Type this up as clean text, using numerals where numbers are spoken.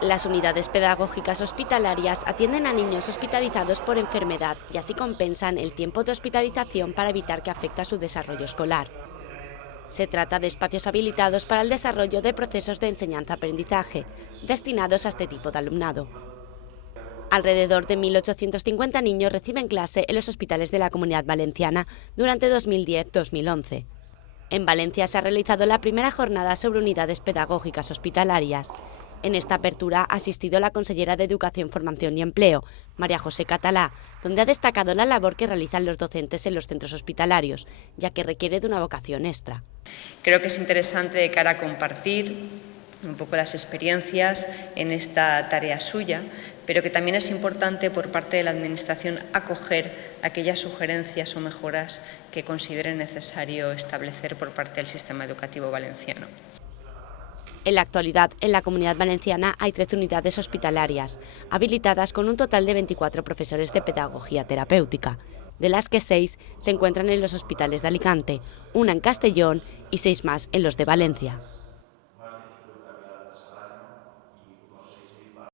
Las unidades pedagógicas hospitalarias atienden a niños hospitalizados por enfermedad y así compensan el tiempo de hospitalización para evitar que afecte a su desarrollo escolar. Se trata de espacios habilitados para el desarrollo de procesos de enseñanza-aprendizaje, destinados a este tipo de alumnado. Alrededor de 1.850 niños reciben clase en los hospitales de la Comunidad Valenciana durante 2010-2011. En Valencia se ha realizado la primera jornada sobre unidades pedagógicas hospitalarias. En esta apertura ha asistido la consellera de Educación, Formación y Empleo, María José Catalá, donde ha destacado la labor que realizan los docentes en los centros hospitalarios, ya que requiere de una vocación extra. Creo que es interesante de cara a compartir un poco las experiencias en esta tarea suya, pero que también es importante por parte de la Administración acoger aquellas sugerencias o mejoras que considere necesario establecer por parte del sistema educativo valenciano. En la actualidad, en la Comunidad Valenciana hay 13 unidades hospitalarias, habilitadas con un total de 24 profesores de pedagogía terapéutica, de las que 6 se encuentran en los hospitales de Alicante, una en Castellón y 6 más en los de Valencia.